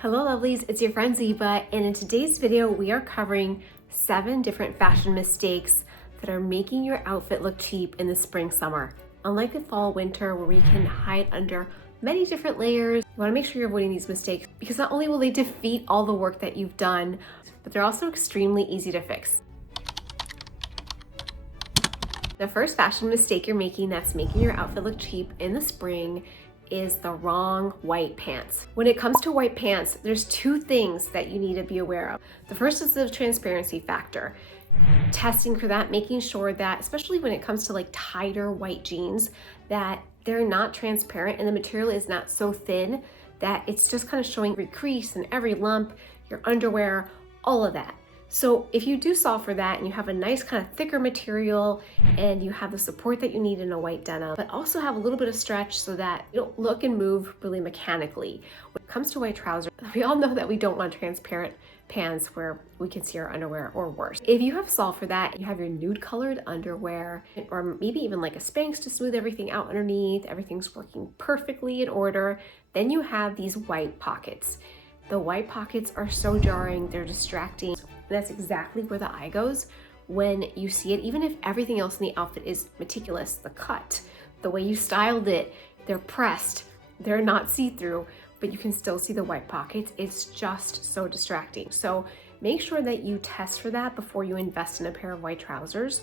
Hello lovelies, it's your friend Ziba, and in today's video we are covering 7 different fashion mistakes that are making your outfit look cheap in the spring summer. Unlike the fall winter where we can hide under many different layers, you want to make sure you're avoiding these mistakes because not only will they defeat all the work that you've done, but they're also extremely easy to fix. The first fashion mistake you're making that's making your outfit look cheap in the spring is the wrong white pants. When it comes to white pants, there's 2 things that you need to be aware of. The first is the transparency factor. Testing for that, making sure that, especially when it comes to like tighter white jeans, that they're not transparent and the material is not so thin that it's just kind of showing every crease and every lump, your underwear, all of that. So if you do solve for that and you have a nice kind of thicker material and you have the support that you need in a white denim, but also have a little bit of stretch so that you don't look and move really mechanically. When it comes to white trousers, we all know that we don't want transparent pants where we can see our underwear or worse. If you have solved for that, you have your nude colored underwear or maybe even like a Spanx to smooth everything out underneath, everything's working perfectly in order, then you have these white pockets. The white pockets are so jarring, they're distracting. That's exactly where the eye goes when you see it, even if everything else in the outfit is meticulous. The cut, the way you styled it, they're pressed, they're not see-through, but you can still see the white pockets. It's just so distracting. So make sure that you test for that before you invest in a pair of white trousers.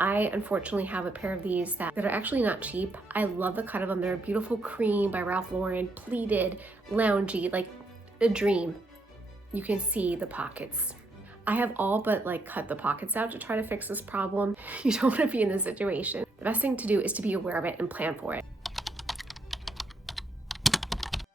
I unfortunately have a pair of these that are actually not cheap. I love the cut of them. They're a beautiful cream by Ralph Lauren, pleated, loungy, like a dream. You can see the pockets. I have all but like cut the pockets out to try to fix this problem. You don't want to be in this situation. The best thing to do is to be aware of it and plan for it.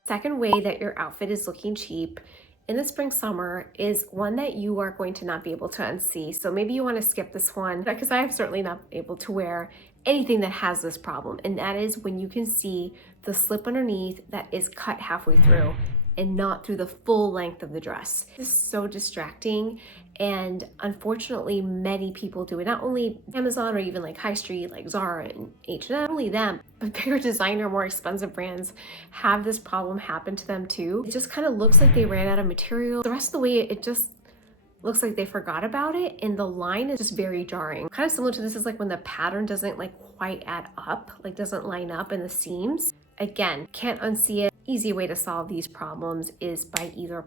Second way that your outfit is looking cheap in the spring summer is one that you are going to not be able to unsee. So maybe you want to skip this one because I have certainly not been able to wear anything that has this problem. And that is when you can see the slip underneath that is cut halfway through and not through the full length of the dress. This is so distracting, and unfortunately many people do it. Not only Amazon or even like high street like Zara and H&M, not only them, but bigger designer, more expensive brands have this problem happen to them too. It just kind of looks like they ran out of material. The rest of the way it just looks like they forgot about it, and the line is just very jarring. Kind of similar to this is like when the pattern doesn't like quite add up, like doesn't line up in the seams. Again, can't unsee it. Easy way to solve these problems is by either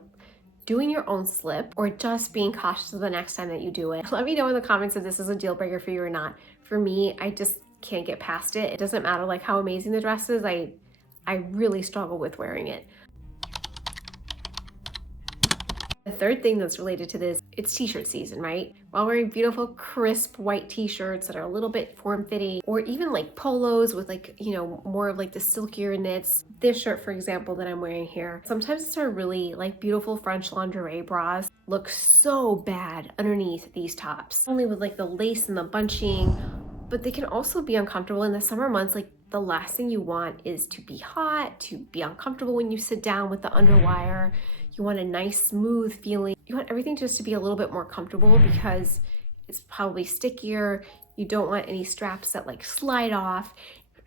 doing your own slip or just being cautious the next time that you do it. Let me know in the comments if this is a deal breaker for you or not. For me, I just can't get past it. It doesn't matter like how amazing the dress is. I really struggle with wearing it. The third thing that's related to this, it's t-shirt season, right? While wearing beautiful, crisp white t-shirts that are a little bit form-fitting, or even like polos with like, you know, more of like the silkier knits. This shirt, for example, that I'm wearing here, sometimes it's a really like beautiful French lingerie bras look so bad underneath these tops. Not only with like the lace and the bunching, but they can also be uncomfortable in the summer months. Like the last thing you want is to be hot, to be uncomfortable when you sit down with the underwire. You want a nice smooth feeling. You want everything just to be a little bit more comfortable because it's probably stickier. You don't want any straps that like slide off.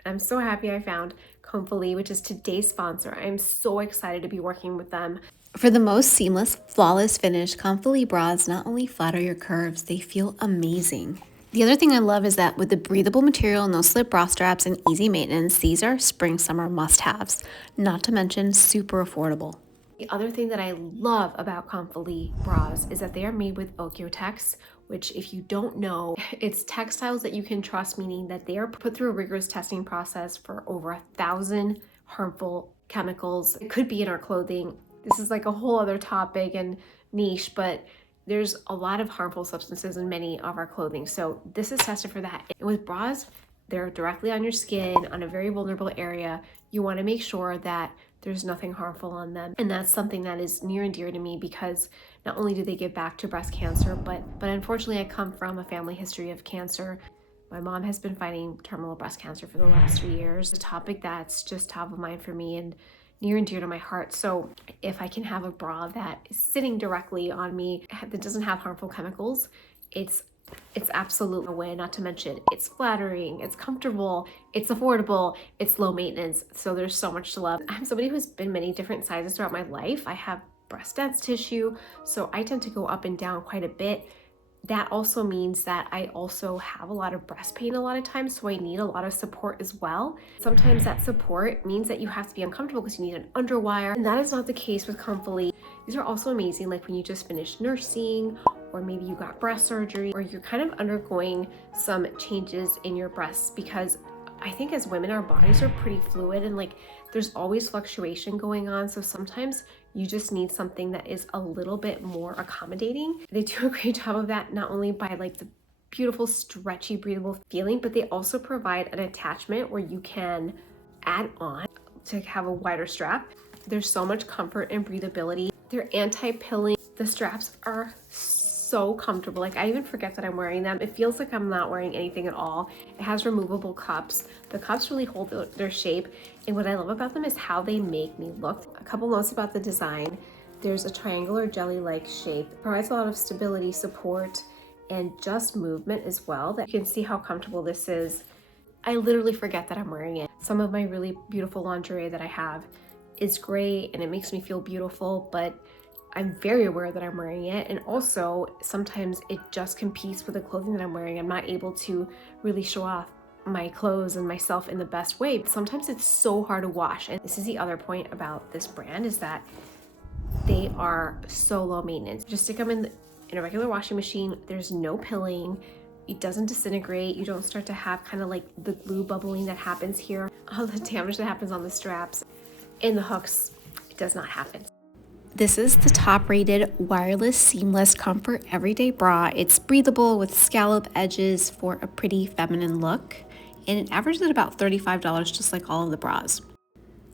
I'm so happy I found Comfelie, which is today's sponsor. I'm so excited to be working with them. For the most seamless, flawless finish, Comfelie Bras not only flatter your curves, they feel amazing. The other thing I love is that with the breathable material, no slip bra straps, and easy maintenance, these are spring-summer must-haves, not to mention super affordable. The other thing that I love about Comfelie Bras is that they are made with Okotex, which if you don't know, it's textiles that you can trust, meaning that they are put through a rigorous testing process for over 1,000 harmful chemicals. It could be in our clothing. This is like a whole other topic and niche, but there's a lot of harmful substances in many of our clothing. So this is tested for that. And with bras, they're directly on your skin, on a very vulnerable area. You want to make sure that there's nothing harmful on them. And that's something that is near and dear to me because not only do they give back to breast cancer, but unfortunately I come from a family history of cancer. My mom has been fighting terminal breast cancer for the last 3 years. It's a topic that's just top of mind for me and near and dear to my heart. So if I can have a bra that is sitting directly on me that doesn't have harmful chemicals, it's absolutely a win. Not to mention it's flattering, it's comfortable, it's affordable, it's low maintenance. So there's so much to love. I'm somebody who's been many different sizes throughout my life. I have breast dense tissue, so I tend to go up and down quite a bit. That also means that I also have a lot of breast pain a lot of times, so I need a lot of support as well. Sometimes that support means that you have to be uncomfortable because you need an underwire, and that is not the case with Comfelie. These are also amazing, like when you just finished nursing, or maybe you got breast surgery, or you're kind of undergoing some changes in your breasts, because I think as women, our bodies are pretty fluid and like there's always fluctuation going on. So sometimes you just need something that is a little bit more accommodating. They do a great job of that, not only by like the beautiful, stretchy, breathable feeling, but they also provide an attachment where you can add on to have a wider strap. There's so much comfort and breathability. They're anti-pilling. The straps are so comfortable. Like I even forget that I'm wearing them. It feels like I'm not wearing anything at all. It has removable cups. The cups really hold their shape. And what I love about them is how they make me look. A couple notes about the design. There's a triangular jelly-like shape. It provides a lot of stability, support, and just movement as well. That you can see how comfortable this is. I literally forget that I'm wearing it. Some of my really beautiful lingerie that I have is great and it makes me feel beautiful, but I'm very aware that I'm wearing it. And also sometimes it just competes with the clothing that I'm wearing. I'm not able to really show off my clothes and myself in the best way. But sometimes it's so hard to wash. And this is the other point about this brand, is that they are so low maintenance. Just stick them in a regular washing machine. There's no pilling. It doesn't disintegrate. You don't start to have kind of like the glue bubbling that happens here. All the damage that happens on the straps and the hooks, it does not happen. This is the top-rated wireless seamless comfort everyday bra. It's breathable with scallop edges for a pretty feminine look, and it averages at about $35, just like all of the bras.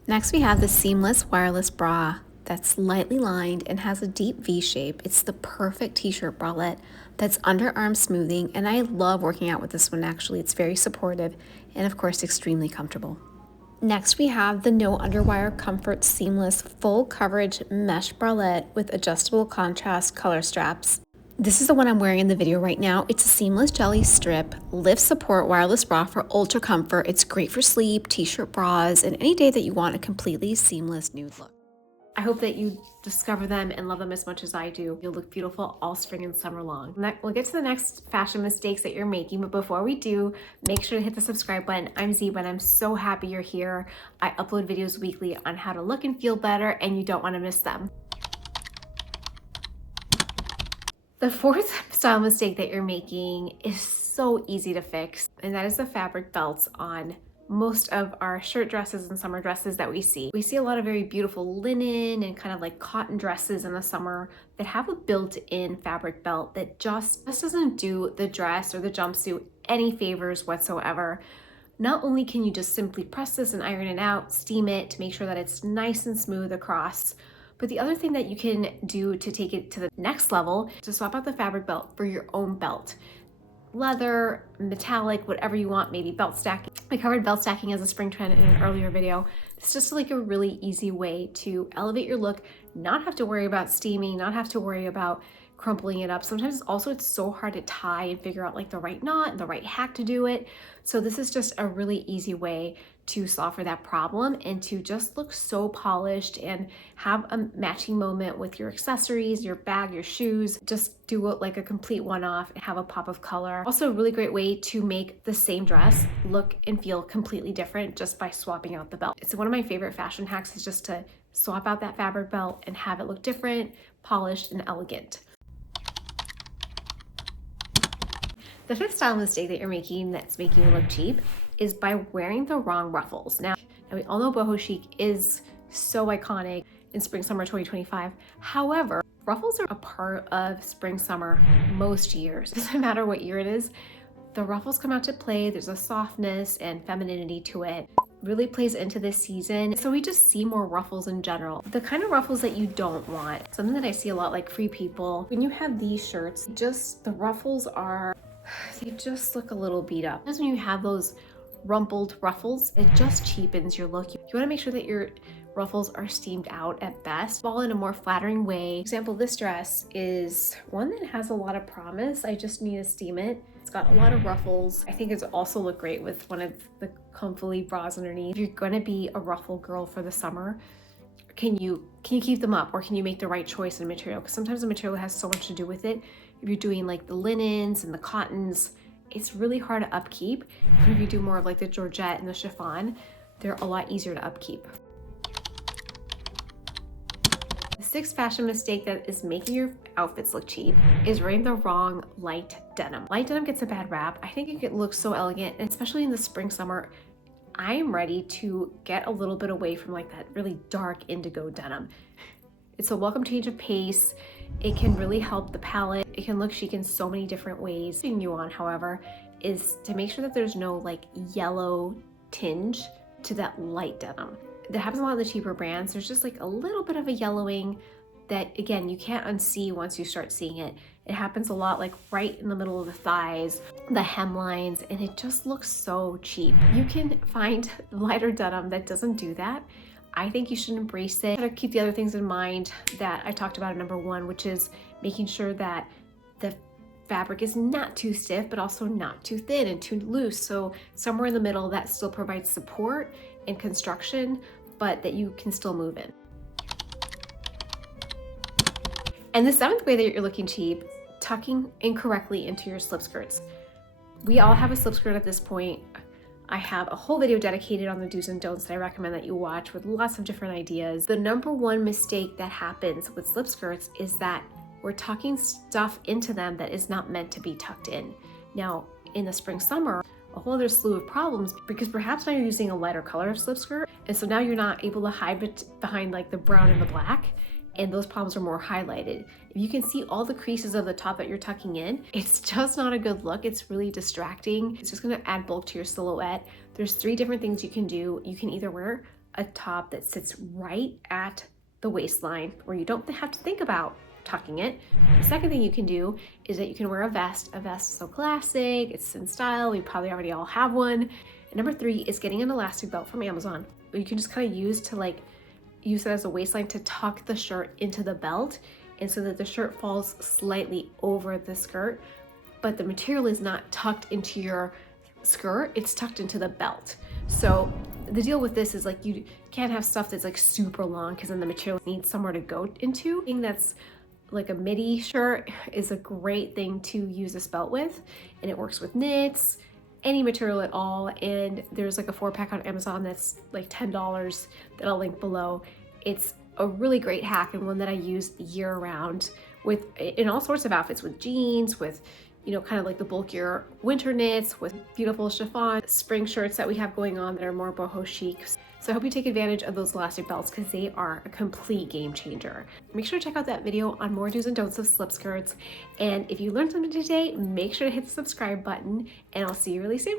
Next, we have the seamless wireless bra that's lightly lined and has a deep V shape. It's the perfect t-shirt bralette that's underarm smoothing, and I love working out with this one actually. It's very supportive and of course extremely comfortable. Next, we have the No Underwire Comfort Seamless Full Coverage Mesh Bralette with adjustable contrast color straps. This is the one I'm wearing in the video right now. It's a seamless jelly strip, lift support wireless bra for ultra comfort. It's great for sleep, t-shirt bras, and any day that you want a completely seamless nude look. I hope that you discover them and love them as much as I do. You'll look beautiful all spring and summer long. We'll get to the next fashion mistakes that you're making, but before we do, make sure to hit the subscribe button. I'm Ziba and I'm so happy you're here. I upload videos weekly on how to look and feel better, and you don't want to miss them. The fourth style mistake that you're making is so easy to fix, and that is the fabric belts on most of our shirt dresses and summer dresses that we see. We see a lot of very beautiful linen and kind of like cotton dresses in the summer that have a built-in fabric belt that just doesn't do the dress or the jumpsuit any favors whatsoever. Not only can you just simply press this and iron it out, steam it to make sure that it's nice and smooth across, but the other thing that you can do to take it to the next level is to swap out the fabric belt for your own belt. Leather, metallic, whatever you want, maybe belt stacking. I covered belt stacking as a spring trend in an earlier video. It's just like a really easy way to elevate your look, not have to worry about steaming, not have to worry about crumpling it up. Sometimes it's so hard to tie and figure out like the right knot and the right hack to do it. So this is just a really easy way to solve for that problem and to just look so polished and have a matching moment with your accessories, your bag, your shoes. Just do it like a complete one-off and have a pop of color. Also a really great way to make the same dress look and feel completely different just by swapping out the belt. It's one of my favorite fashion hacks, is just to swap out that fabric belt and have it look different, polished, and elegant. The fifth style mistake that you're making that's making you look cheap is by wearing the wrong ruffles. Now we all know boho chic is so iconic in spring summer 2025. However, ruffles are a part of spring summer most years. Doesn't matter what year it is, the ruffles come out to play. There's a softness and femininity to it. Really plays into this season. So we just see more ruffles in general. The kind of ruffles that you don't want, something that I see a lot like Free People, when you have these shirts, the ruffles they just look a little beat up. Because when you have those rumpled ruffles, it just cheapens your look. You want to make sure that your ruffles are steamed out at best, fall in a more flattering way. For example, this dress is one that has a lot of promise. I just need to steam it. It's got a lot of ruffles. I think it's also look great with one of the Comfelie bras underneath. If you're going to be a ruffle girl for the summer, can you keep them up, or can you make the right choice in material? Because sometimes the material has so much to do with it. If you're doing like the linens and the cottons, it's really hard to upkeep. And if you do more of like the georgette and the chiffon, they're a lot easier to upkeep. The sixth fashion mistake that is making your outfits look cheap is wearing the wrong light denim. Light denim gets a bad rap. I think it looks so elegant, and especially in the spring, summer, I'm ready to get a little bit away from like that really dark indigo denim. It's a welcome change of pace. It can really help the palette. It can look chic in so many different ways. What you on, however, is to make sure that there's no like yellow tinge to that light denim. That happens a lot in the cheaper brands. There's just like a little bit of a yellowing that, again, you can't unsee once you start seeing it. It happens a lot like right in the middle of the thighs, the hemlines, and it just looks so cheap. You can find lighter denim that doesn't do that. I think you should embrace it. Gotta keep the other things in mind that I talked about in number one, which is making sure that the fabric is not too stiff, but also not too thin and too loose. So somewhere in the middle that still provides support and construction, but that you can still move in. And the seventh way that you're looking cheap, tucking incorrectly into your slip skirts. We all have a slip skirt at this point. I have a whole video dedicated on the do's and don'ts that I recommend that you watch with lots of different ideas. The number one mistake that happens with slip skirts is that we're tucking stuff into them that is not meant to be tucked in. Now, in the spring, summer, a whole other slew of problems, because perhaps now you're using a lighter color of slip skirt, and so now you're not able to hide it behind like the brown and the black, and those problems are more highlighted. If you can see all the creases of the top that you're tucking in, it's just not a good look. It's really distracting. It's just gonna add bulk to your silhouette. There's three different things you can do. You can either wear a top that sits right at the waistline, where you don't have to think about tucking it. The second thing you can do is that you can wear a vest. A vest is so classic, it's in style, we probably already all have one. And number three is getting an elastic belt from Amazon. You can just kind of use it as a waistline to tuck the shirt into the belt, and so that the shirt falls slightly over the skirt, but the material is not tucked into your skirt, it's tucked into the belt. So the deal with this is like you can't have stuff that's like super long, because then the material needs somewhere to go into. Thing that's like a midi shirt is a great thing to use this belt with, and it works with knits, any material at all. And there's like a 4-pack on Amazon that's like $10 that I'll link below. It's a really great hack, and one that I use year round in all sorts of outfits, with jeans, with, you know, kind of like the bulkier winter knits, with beautiful chiffon spring shirts that we have going on that are more boho chic. So I hope you take advantage of those elastic belts, because they are a complete game changer. Make sure to check out that video on more do's and don'ts of slip skirts. And if you learned something today, make sure to hit the subscribe button, and I'll see you really soon.